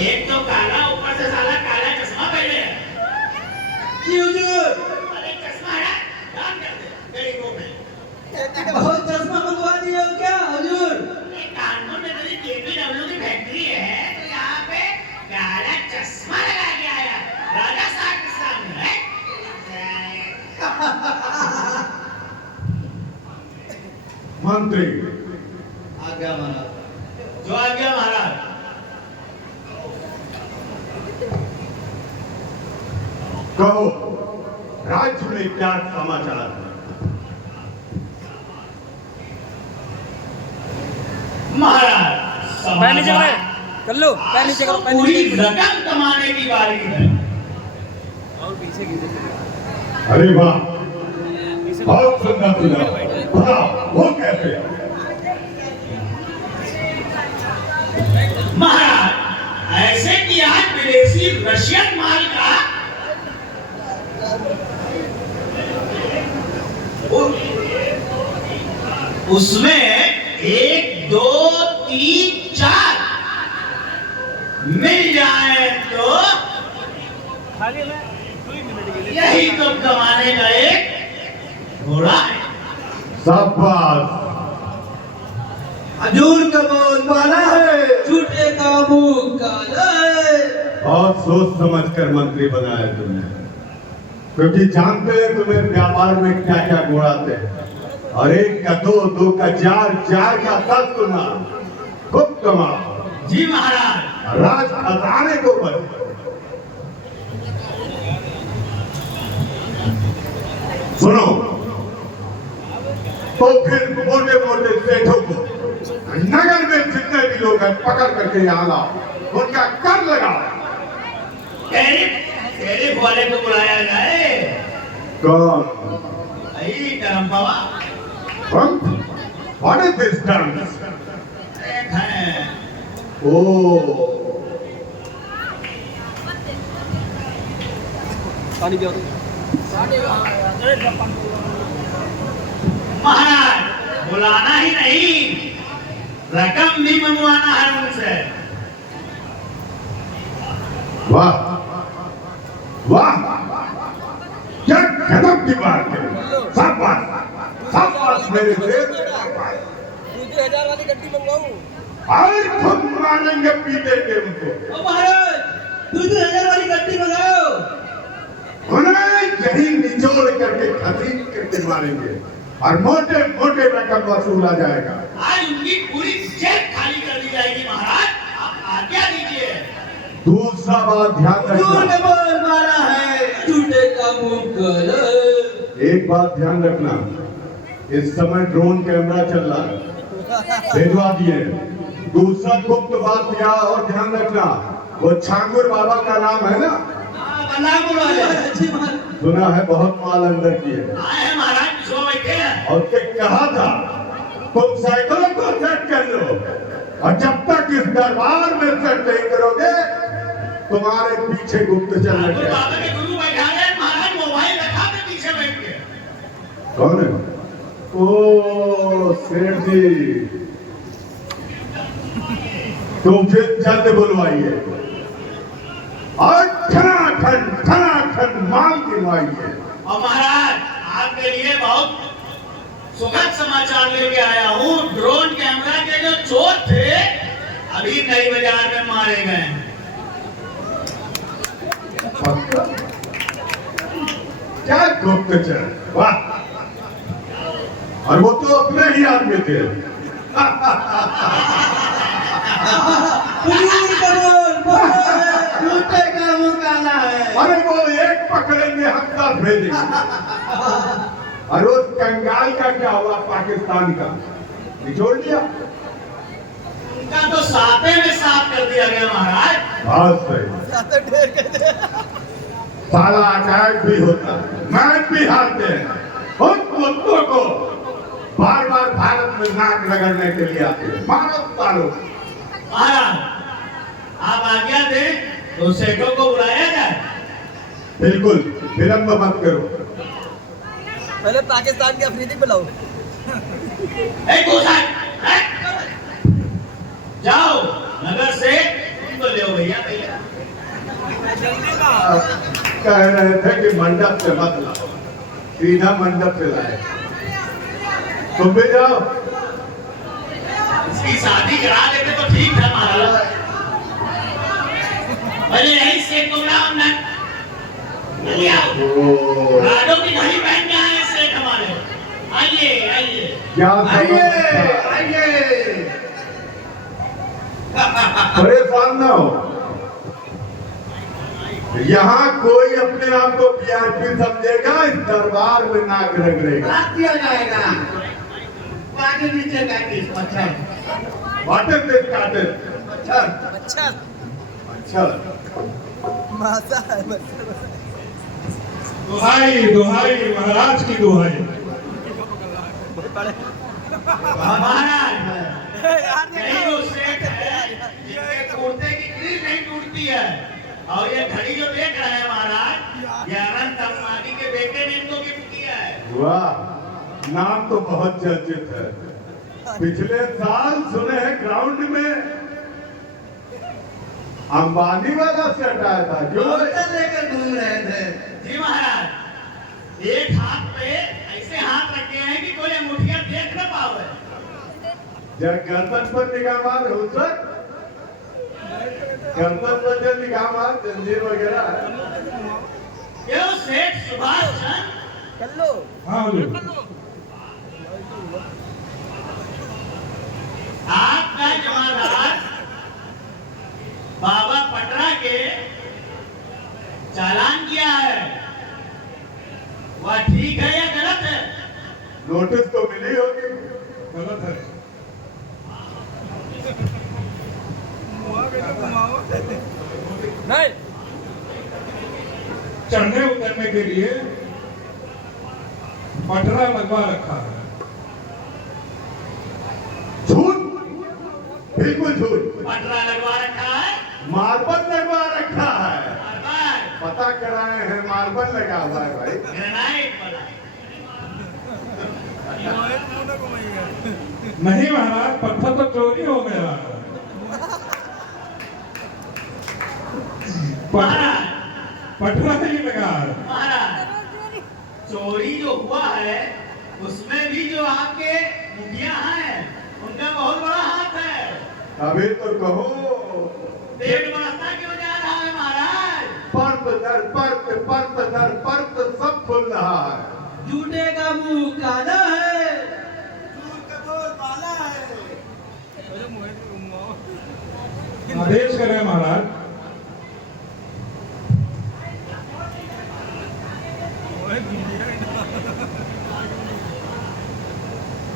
एक तो काला ऊपर से साला काला चश्मा पहने है। जी हुजूर। अरे चश्मा है दान कर दे तेरी मुंह में। बहुत चश्मा मंगवा दिए हो क्या हुजूर? कानपुर में तेरी केपीडब्ल्यू की फैक्ट्री है तो यहाँ पे काला चश्मा लगा के आया राजा साहब के सामने है। मंत्री आज्ञा महाराज। जो आ गया महाराज। कहो राज्य में क्या समाचार है? महाराज पैर नीचे करो कर लो, पैर नीचे करो, पैर पूरी नीचे करो। रकम कमाने की बारी है। और पीछे गिर अरे वाह, बहुत सुंदर सुंदर। बताओ वो कैसे? महाराज ऐसे कि आज विदेशी रशियन माल का उसमें 1 2 3 4 मिल जाए तो खाली में 2 मिनट के लिए यही तो कमाने का एक घोड़ा है। शाबाश। हजूर का बोल बाला है, झूठे का मुंह काला है। बहुत सोच समझ कर मंत्री बनाया तुमने, क्योंकि जानते हैं तुम्हें व्यापार में क्या क्या गुण आते हैं। और 1 का 2, 2 का 4, 4 का 10 गुना खूब कमाओ। जी महाराज। राज खजाने को बच। सुनो तो फिर मोटे मोटे सेठों को नगर में जितने भी लोग हैं पकड़ करके यहाँ लाओ, उनका कर लगाओ। टैरिफ वाले को बुलाया जाए। कौन? यही करम बाबा What is this term? है। Oh, पानी पियो तो महाराज बुलाना ही नहीं रकम भी मंगवाना है उनसे। वाह वाह, क्या गजब की बात है। शाबाश शाबाश मेरे देश। 2000 वाली गड्डी मंगवाऊं। और खुद मारेंगे पीटेंगे उनको। ओ महाराज 2000 वाली गड्डी मंगाओ। उन्हें यही निचोड़ करके खरीद करके मारेंगे और मोटे मोटे रकम वसूला जाएगा। आज उनकी पूरी जेब खाली कर दी जाएगी महाराज। आप आज्ञा दीजिए। दूसरा बात ध्यान हजूर रखना, का बोल बाला है, झूठे का मुंह काला है। एक बात ध्यान रखना, इस समय ड्रोन कैमरा चल रहा है, भेजवा दिए। दूसरा गुप्त बात यह और ध्यान रखना, वो छांगुर बाबा का नाम है ना, बल्लापुर वाले जी महाराज। सुना है बहुत माल अंदर की है। आए हैं महाराज सो बैठे हैं। और उसने कहा था तुम साइकिलों को सेट कर लो, और जब तक इस दरबार में सेट नहीं करोगे तुम्हारे पीछे गुप्तचर ठाकुर लगे। बाबा के गुरु बैठा है महाराज मोबाइल रखा के पीछे बैठ के। कौन है? ओ सेठ जी, तुम फिर जल्द बुलवाइए और ठनाठन माल गिनवाइए। और महाराज आपके लिए बहुत सुखद समाचार लेके आया हूँ। ड्रोन कैमरा के जो चोर थे अभी नई बाजार में मारे गए। पक्का? क्या गुप्तचर, वाह। और वो तो अपने ही आदमी थे। हजूर का बोल बाला है, झूठे का मुंह काला है। अरे वो एक पकड़ेंगे हम 10 भेजेंगे। और उस कंगाल का क्या हुआ पाकिस्तान का? निचोड़ दिया। उनका तो साथे में साफ कर दिया गया महाराज। बहुत सही। साला अटैक भी होता है, मैच भी हारते हैं। उन कुत्तों को बार बार भारत में नाक रगड़ने के लिए आते हैं। मारो तारो। महाराज आप आज्ञा दें तो सेठों को बुलाया जाए। बिल्कुल विलंब मत करो। पहले पाकिस्तान के अफरीदी बुलाओ। जाओ नगर से तुम तो ले भैया। कह रहे थे कि मंडप से मत लाओ, सीधा मंडप से लाए। तुम भी जाओ। इसकी शादी करा देते तो ठीक था महाराज। पहले यही से तुमरा राडो की घड़ी पहन के आए सेठ हमारे। आइए आइए क्या आइए आइए। परेशान ना हो। यहाँ कोई अपने आप को वीआईपी समझेगा, इस दरबार में नाक रगड़ेगा। बात किया जाएगा। काटे नीचे काटे मच्छर वाटर से काटे मच्छर अच्छा। दुहाई दुहाई महाराज की दुहाई। महाराज यही वो सेठ है जिसके कुर्ते की ग्रिल नहीं टूटती है। और ये घड़ी जो देख रहे हैं महाराज, ये अनंत अंबानी के बेटे ने इनको गिफ्ट किया है। वाह, नाम तो बहुत चर्चित है। पिछले साल सुने हैं ग्राउंड में अंबानी वाला सेट आया था जो लेकर घूम रहे थे। जी महाराज, एक हाथ पे ऐसे हाथ रखे हैं कि कोई अंगूठियां देख न पावे। जब गर्दन पर निगाह मार हो सक, गर्दन पर जो निगाह मार जंजीर वगैरह है। क्यों सेठ सुभाष चंद्र हाँ बोलो। आपका जमादार बाबा पटरा के चालान किया है, वह ठीक है या गलत है? नोटिस तो मिली होगी। गलत है। नहीं चढ़ने उतरने के लिए पटरा लगवा रखा है। झूठ, बिल्कुल झूठ। पटरा लगवा रखा है, मार्बल लगवा रखा है। मार्बल, पता कराए हैं, मार्बल लगा हुआ है भाई। ग्रेनाइट वाला। नहीं महाराज, पत्थर तो चोरी हो गया। महाराज पटरा नहीं लगा है। महाराज, चोरी जो हुआ है उसमें भी जो आपके मुखिया हैं उनका बहुत बड़ा हाथ है। अभी तो कहो, पेट बढ़ता क्यों जा रहा है महाराज? पर्त दर पर्त, पर्त दर पर्त सब खुल रहा है। झूठे का मुंह काला है। आदेश करें महाराज।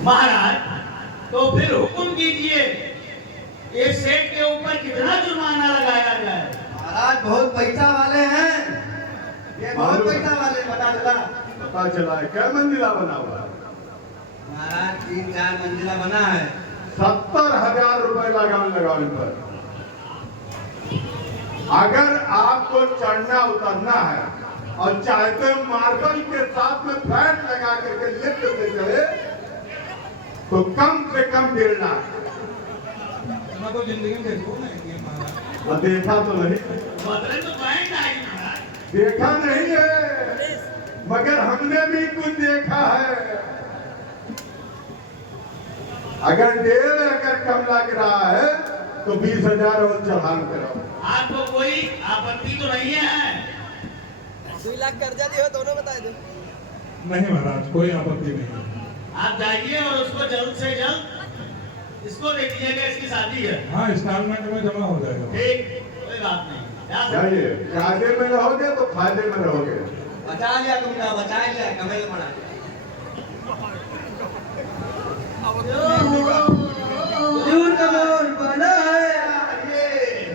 महाराज तो फिर हुक्म कीजिए, ये सेठ के ऊपर कितना जुर्माना लगाया जाए? महाराज बहुत पैसा वाले हैं, ये बहुत पैसा वाले बता देता। पता चला है क्या मंजिला बना हुआ है? महाराज 3-4 मंजिला बना है। 70,000 रुपए लगाओ इन पर। अगर आपको चढ़ना उतरना है और चाहते हो मार्बल के साथ में फ्लैट लगा करके लिफ्ट से चले, तो कम से कम 1.5 लाख। मैं तो जिंदगी में देखो नहीं ये महाराज। और देखा तो नहीं, बदले तो बैंक आई महाराज। देखा नहीं है, मगर हमने भी कुछ देखा है। अगर 1.5 कम लग रहा है तो 20,000 और चढ़ान करो। आपको कोई आपत्ति तो नहीं है? 2 लाख कर्जा दियो, दोनों बता दो। नहीं महाराज, कोई आपत्ति नहीं है। आप जाइए और उसको जल्द से जल्द इसको दे दीजिएगा, इसकी शादी है। हाँ, इंस्टॉलमेंट में जमा हो जाएगा। ठीक, कोई बात नहीं। जाइए, फायदे में रहोगे तो फायदे में रहोगे। बचा लिया तुमका, बचा लिया, कमेल पड़ा। दूर का मोर बना है।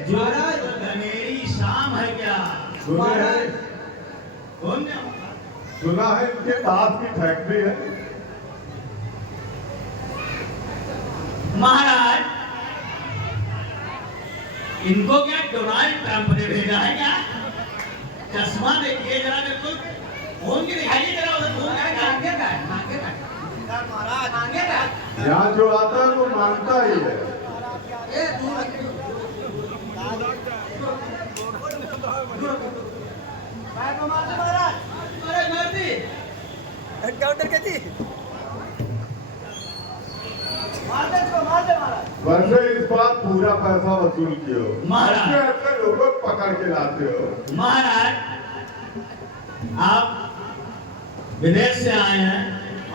महाराज मेरी शाम है क्या? सुना है, कौन? सुना है इनके दांत की फैक्ट्री है। महाराज, इनको क्या डोनाल्ड ट्रंप ने भेजा है क्या? चश्मा देखिए जरा, बिल्कुल घूम के दिखाइए जरा, उधर घूम के आगे का महाराज, आगे का। यहाँ जो आता है वो मानता ही है। एनकाउंटर के थी वैसे इस बार पूरा पैसा वसूल कियो महाराज। ऐसे ऐसे लोगों को पकड़ के लाते हो। महाराज आप विदेश से आए हैं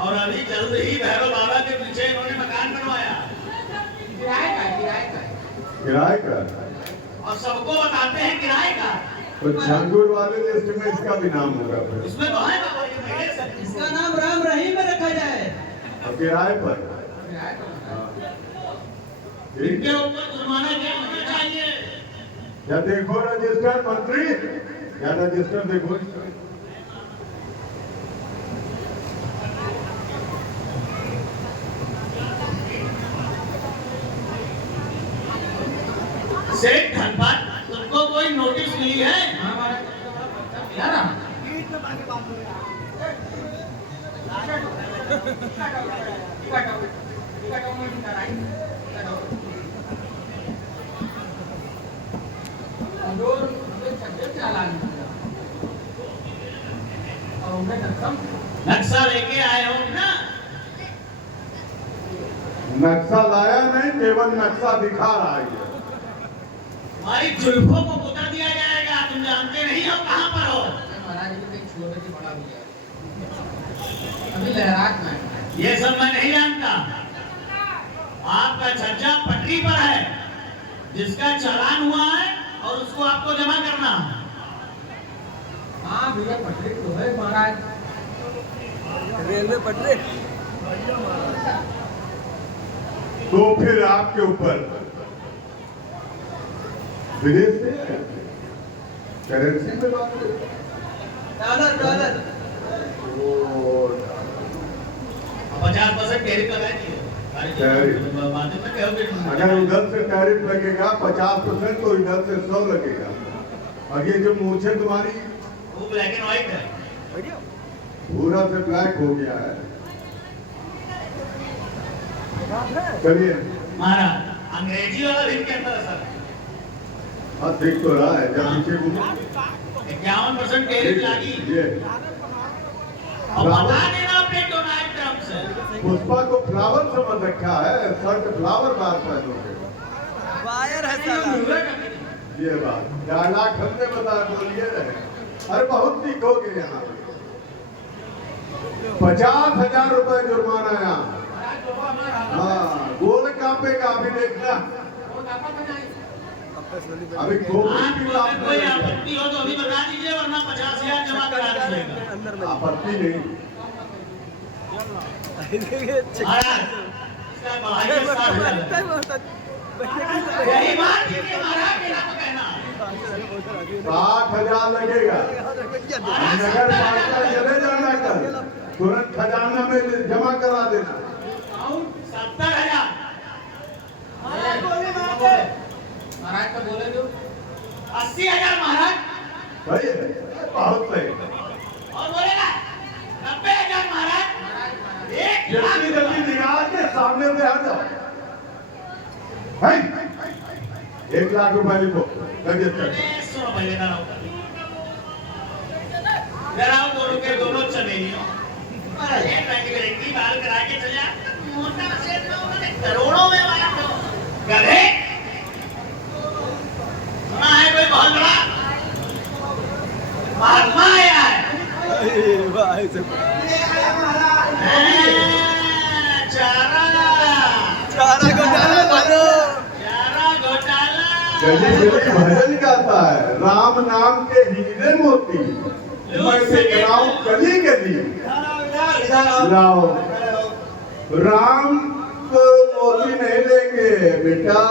और अभी जल्द ही भैरव बाबा के पीछे इन्होंने मकान बनवाया किराए का और सबको बताते हैं किराए का। तो झांगुर वाले लिस्ट में इसका भी नाम होगा फिर इसमें तो है बाबा जी पहले से। इसका नाम राम रहीम में रखा जाए और किराए पर हाँ। इनके ऊपर जुर्माना क्या होना चाहिए? या देखो रजिस्टर मंत्री या रजिस्टर देखो सेठ धनपाल तुमको कोई नोटिस मिली है? नक्शा लेके आए हो ना? नक्शा लाया नहीं, केवल नक्शा दिखा रहा है। हमारी जुल्फों को कुतर दिया जाएगा। तुम जानते नहीं हो कहाँ पर हो। ये सब मैं नहीं जानता। आपका छज्जा पटरी पर है, जिसका चालान हुआ है और उसको आपको जमा करना है। हाँ भैया पटरी तो है महाराज। रेलवे पटरी तो फिर आपके ऊपर विदेश से करेंसी में बात करें। डॉलर 50% टैरिफ लगाई थी। अगर उधर से टैरिफ लगेगा 50%, तो इधर से 100 लगेगा। और ये जो मूछे तुम्हारी वो ब्लैक एंड व्हाइट है। पूरा से ब्लैक हो गया है। चलिए महाराज अंग्रेजी वाला भी के अंदर सर हाँ दिख तो रहा है। जब पीछे घूमो 51% टैरिफ लगी। ये और बता देना अपने डोनाल्ड ट्रंप से। पुष्पा को फ्लावर समझ रखा है, शर्ट फ्लावर बार पहनोगे। वायर है साला ये बात डायलॉग हमने बता बोलिए रहे। अरे बहुत सीखोगे यहाँ पे। 50,000 रुपए जुर्माना यहाँ। हाँ गोल कांपेगा अभी देखना। अभी कोई आपत्ति हो तो अभी बता दीजिए, वरना 50,000 जमा करा दीजिएगा। आपत्ति नहीं। महाराज इसका बढ़ाइए 60,000। यही बात है कि महाराज मेरा तो कहना 60,000 लगेगा। नगर पालिका चले जाना कल, तुरंत खजाना में जमा करा देना। 70,000। महाराज का बोले जो 80,000 महाराज। सही है, बहुत सही। और बोलेगा 90,000 महाराज। 1 लाख जल्दी जल्दी निकाल के सामने से हट जाओ। 1 लाख रुपए लिखो रजिस्टर। सुनो पहले ना जरा दोनों के दोनों चमेलियों ये रंगी बाल करा के चले मोटा से करोड़ों में वाला तो गधे सुना है कोई बहुत बड़ा महात्मा आया है। चारा घोटाला जल्दी जल्दी भजन गाता है। राम नाम के हीरे मोती मैं से गिराऊं गली गली। लाओ राम को मोती नहीं लेंगे बेटा,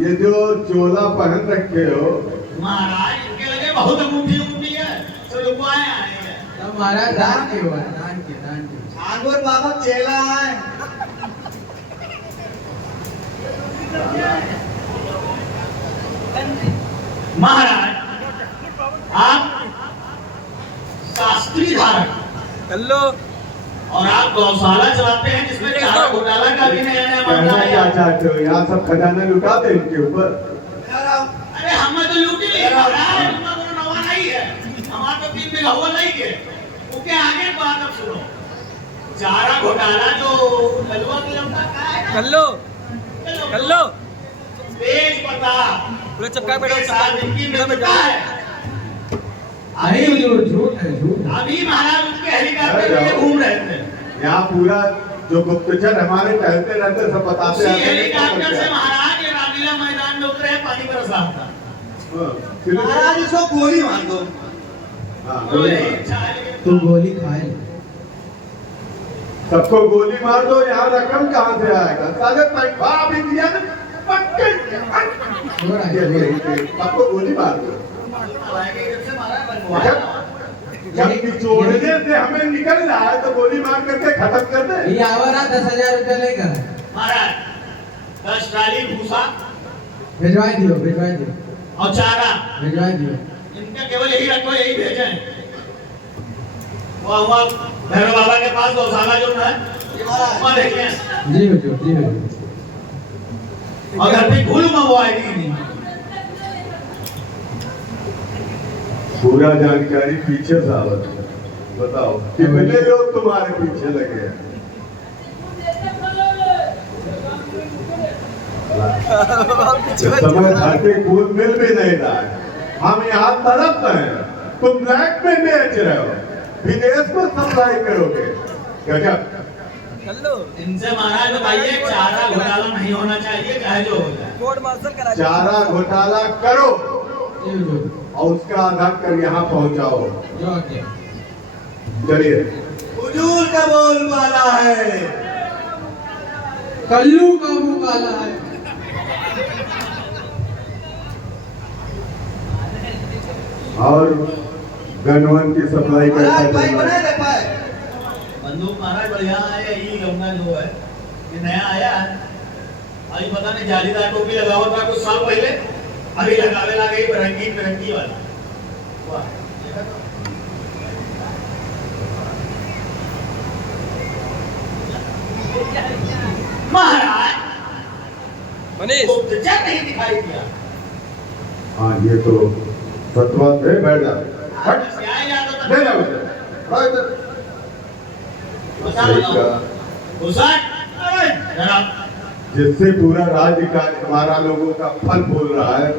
ये जो चोला पहन रखे हो। महाराज इनके लगे बहुत अंगूठी है, तो लोग आए हैं। महाराज दान के हुआ दान के आंगूर बाबा चेला है। महाराज आप शास्त्री धारक हेलो और आप गौशाला चलाते हैं जिसमें चारा घोटाला का भी नया नया मामला कहना क्या है। चाहते हो? यहाँ सब खजाना लुटा दे इनके ऊपर। अरे हमें तो लूटी नहीं महाराज, हमें तो नवा नहीं है। हमारा तो 3 बीघा हुआ नहीं है। उसके आगे बात अब सुनो। चारा घोटाला जो ललुआ की लमका का है ना, कर लो तेज पता पूरा चपका बैठो, उनके साथ इनकी मित्रता है। नहीं हुजूर, झूठ है, झूठ है। अभी महाराज उसके हेलीकॉप्टर में घूम रहे थे, यहाँ पूरा जो गुप्तचर हमारे टहलते रहते सब बताते उसी रहते हैं। हेलीकॉप्टर से महाराज ये रामलीला मैदान में उतरे, पानी बरसा था। महाराज इसको गोली मार दो। बोले, तू गोली खाए। सबको गोली मार दो, यहाँ रकम कहाँ से आएगा? साले पैसा भी दिया ना, पक्के सबको गोली मार दो। जब निचोड़ने से हमें निकल रहा है तो गोली मार करके खत्म कर दे। ये आवारा 10,000 रुपया लेगा। महाराज 10 ट्राली भूसा भिजवा दियो और चारा, भिजवा दियो। इनका केवल यही रखो, यही भेजें। वो हुआ भैरव बाबा के पास गौशाला जो है वहाँ देखिए, जी हुजूर, जी हुजूर। और घर पे भूल में वो आएगी नहीं। पूरा जानकारी पीछे सावत है। बताओ कितने लोग तुम्हारे पीछे लगे हैं? समय धरती कूद मिल भी नहीं रहा है, हम यहाँ तड़प रहे हैं, तुम ब्लैक में बेच रहे हो, विदेश को सप्लाई करोगे। गजब। इनसे महाराज बताइए, चारा घोटाला नहीं होना चाहिए, चाहे जो हो जाए। कोर्ट मार्शल करा चारा घोटाला करो जी हुजूर। और उसका आधार कर यहाँ पहुँचाओ। जो आज्ञा। चलिए। हुजूर का बोल वाला है, कल्लू का मुंह काला है। और गनवन की सप्लाई करता है। बंदूक महाराज बढ़िया है, ये गंगा जो है ये नया आया है। अभी पता नहीं जालीदार टोपी लगा हुआ था कुछ साल पहले, अभी लगावे लगा गई रंगीन वाला। वाह, देखा तो? महाराज मनीष गुप्तचर नहीं दिखाई दिया। हाँ ये तो सत्वा है, बैठ जा। हट। आए याद होता ले जाओ इसे। आओ इधर। सही कहा। जिससे पूरा राज्य का हमारा लोगों का फल फूल रहा है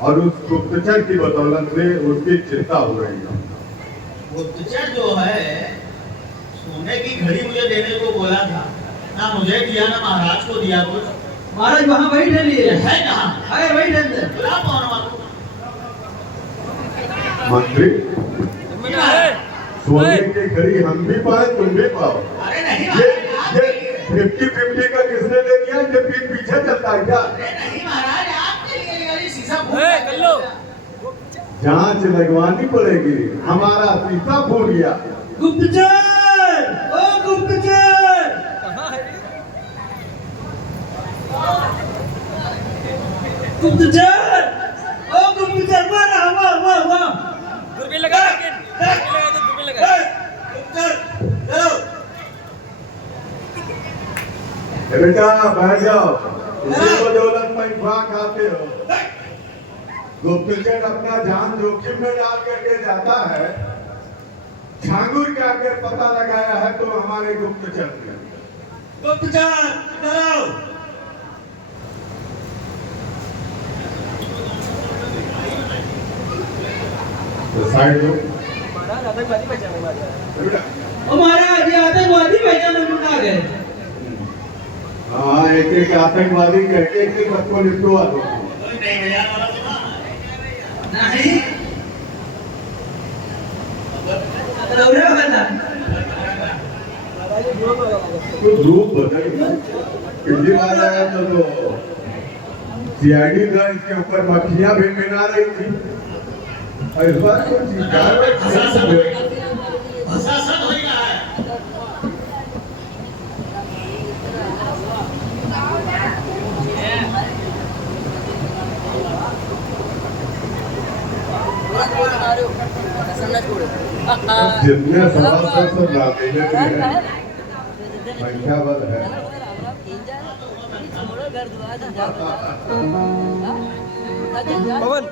और उस गुप्तचर की बदौलत से उसकी चिंता हो रही है। गुप्तचर जो है सोने की घड़ी मुझे देने को बोला था, ना मुझे दिया ना महाराज को दिया कुछ। महाराज वहाँ बैठे लिए है कहाँ? अरे बैठे थे। बुला कौन वहाँ? मंत्री सोने की घड़ी हम भी पाए, तुम भी पाओ। अरे नहीं ये महाराज, ये 50-50 का किसने ले लिया? ये पीठ पीछे चलता है क्या? अरे नहीं महाराज, आपके लिए ये शीशा फूट ए, कर लो। जांच लगवानी पड़ेगी, हमारा शीशा फूट गया। गुप्तचर, ओ गुप्तचर। कहाँ है? गुप्तचर, ओ गुप्तचर, वाह वाह वाह वाह। दूरबीन लगा, लेकिन दूरबीन लगा। बेटा बैठ जाओ, इसी बदौलत पैसा खाते हो। गुप्तचर अपना जान जोखिम में डाल करके जाता है, झांगुर के आगे पता लगाया है तो हमारे गुप्तचर ने। गुप्तचर डरो। तो साइड लो। महाराज आतंकवादी पहचाने मारे। बेटा ओ महाराज ये आतंकवादी पहचान में आ गए। हाँ एक एक आतंकवादी कह के एक सबको निपटवा दो। नहीं भैया वाला सुना नहीं रौरे वाला। तो रूप बदल पिछली बार आया तो सीआईडी ब्रांच के ऊपर मक्खियां भी मिला रही थी, और इस बार कुछ प्रशासन हो रहा है। जितने सवाल सब लातेले भी है, संख्या बल है। पवन